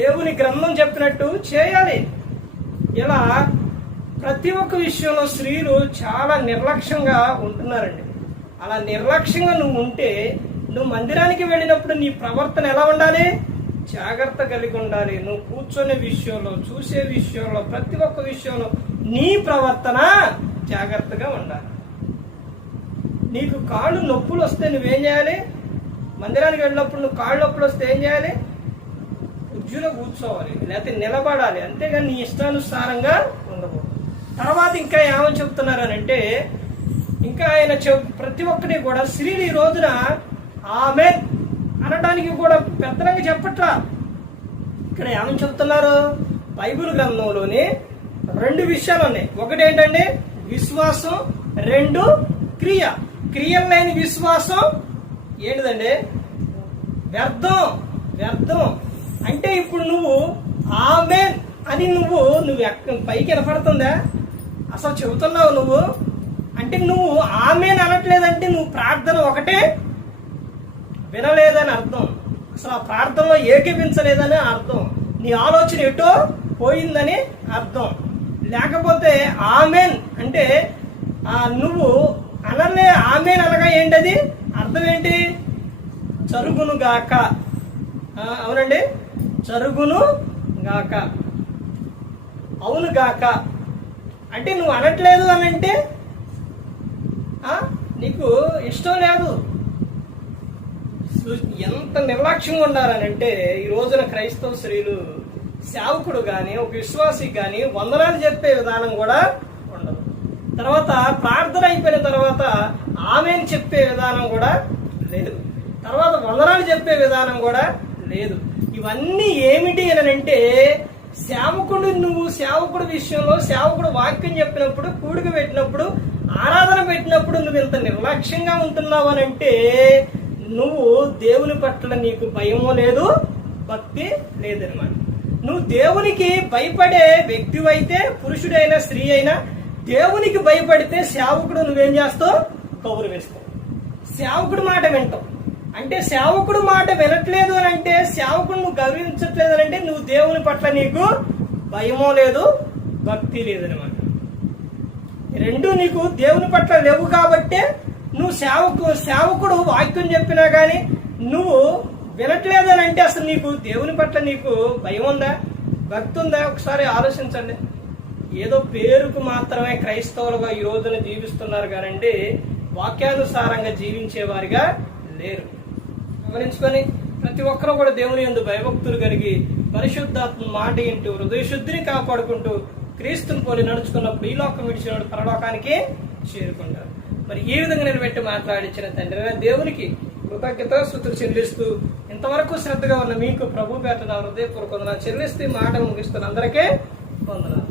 దేవుని గ్రంథం చెప్పినట్టు చేయాలి. ఇలా ప్రతి ఒక్క విషయంలో స్త్రీలు చాలా నిర్లక్ష్యంగా ఉంటున్నారండి. అలా నిర్లక్ష్యంగా నువ్వు ఉంటే నువ్వు మందిరానికి వెళ్ళినప్పుడు నీ ప్రవర్తన ఎలా ఉండాలి? జాగ్రత్త కలిగి ఉండాలి. నువ్వు కూర్చొనే విషయంలో, చూసే విషయంలో, ప్రతి ఒక్క విషయంలో నీ ప్రవర్తన జాగ్రత్తగా ఉండాలి. నీకు కాళ్ళు నొప్పులు వస్తే నువ్వేం చేయాలి? మందిరానికి వెళ్ళినప్పుడు నువ్వు కాళ్ళు నొప్పులు వస్తే ఏం చేయాలి? కుర్చీలో కూర్చోవాలి, లేకపోతే నిలబడాలి. అంతేగాని నీ ఇష్టానుసారంగా ఉండకూడదు. తర్వాత ఇంకా ఏమని చెప్తున్నారనంటే, ఇంకా ఆయన ప్రతి ఒక్కటి కూడా స్త్రీలు ఈ రోజున ఆమెన్ అనడానికి కూడా పెద్దలంగా చెప్పట్లా. ఇక్కడ ఏమని చెప్తున్నారు? బైబిల్ గ్రంథంలోని 2 విషయాలు ఉన్నాయి. ఒకటి ఏంటంటే విశ్వాసం, 2 క్రియ. క్రియలు లేని విశ్వాసం ఏంటిదండి? వ్యర్థం. వ్యర్థం అంటే ఇప్పుడు నువ్వు ఆమెన్ అని నువ్వు పైకి వినపడుతుందా? అసలు చెబుతున్నావు నువ్వు అంటే నువ్వు ఆమెన్ అనట్లేదంటే నువ్వు ప్రార్థన ఒకటే వినలేదని అర్థం. అసలు ఆ ప్రార్థనలో ఏకీపించలేదని అర్థం. నీ ఆలోచన ఎటో పోయిందని అర్థం. లేకపోతే ఆమెన్ అంటే నువ్వు అనలే. ఆమెన్ అనగా ఏంటది? అర్థం ఏంటి? జరుగును గాక. అవునండి, జరుగును గాక, అవును గాక. అంటే నువ్వు అనట్లేదు అని అంటే నీకు ఇష్టం లేదు. ఎంత నిర్లక్ష్యంగా ఉండాలనంటే ఈ రోజున క్రైస్తవ స్త్రీలు సేవకుడు గాని ఒక విశ్వాసికి గాని వందనాలు చెప్పే విధానం కూడా ఉండదు. తర్వాత ప్రార్థన అయిపోయిన తర్వాత ఆమెను చెప్పే విధానం కూడా లేదు. తర్వాత వందనాలు చెప్పే విధానం కూడా లేదు. ఇవన్నీ ఏమిటి అని అంటే సేవకుడు విషయంలో సేవకుడు వాక్యం చెప్పినప్పుడు, కూడిక పెట్టినప్పుడు, ఆరాధన పెట్టినప్పుడు నువ్వు ఇంత నిర్లక్ష్యంగా ఉంటున్నావు అని అంటే నువ్వు దేవుని పట్ల నీకు భయమో లేదు, భక్తి లేదనమాట. నువ్వు దేవునికి భయపడే వ్యక్తివైతే, పురుషుడైనా స్త్రీ అయినా దేవునికి భయపడితే సేవకుడు నువ్వేం చేస్తావు? గౌరవిస్తావు. సేవకుడు మాట వింటావు. అంటే సేవకుడు మాట వినట్లేదు అని అంటే, సేవకుడు నువ్వు గౌరవించట్లేదు అని అంటే నువ్వు దేవుని పట్ల నీకు భయమో లేదు, భక్తి లేదనమాట. 2 నీకు దేవుని పట్ల లేవు కాబట్టే నువ్వు సేవకుడు వాక్యం చెప్పినా గాని నువ్వు వినట్లేదు అని అంటే అసలు నీకు దేవుని పట్ల నీకు భయం ఉందా, భక్తి ఉందా? ఒకసారి ఆలోచించండి. ఏదో పేరుకు మాత్రమే క్రైస్తవులుగా ఈ రోజున జీవిస్తున్నారు కానండి వాక్యానుసారంగా జీవించే వారిగా లేరు. గమనించుకొని ప్రతి ఒక్కరూ కూడా దేవుని యందు భయభక్తులు కలిగి పరిశుద్ధాత్మ మాట ఇంటూ హృదయ శుద్ధిని కాపాడుకుంటూ క్రీస్తుని పోలి నడుచుకున్నప్పుడు ఈ లోకం విడిచినప్పుడు పరలోకానికి చేరుకుంటారు. మరి ఈ విధంగా నేను పెట్టి మాట్లాడించిన తండ్రి దేవునికి కృతజ్ఞతాస్తుతులు చెల్లిస్తూ ఇంతవరకు శ్రద్ధగా ఉన్న మీకు ప్రభు పేట హృదయపూర్వక చెల్లిస్తూ మాట ముగిస్తున్న అందరికీ వందనాలు.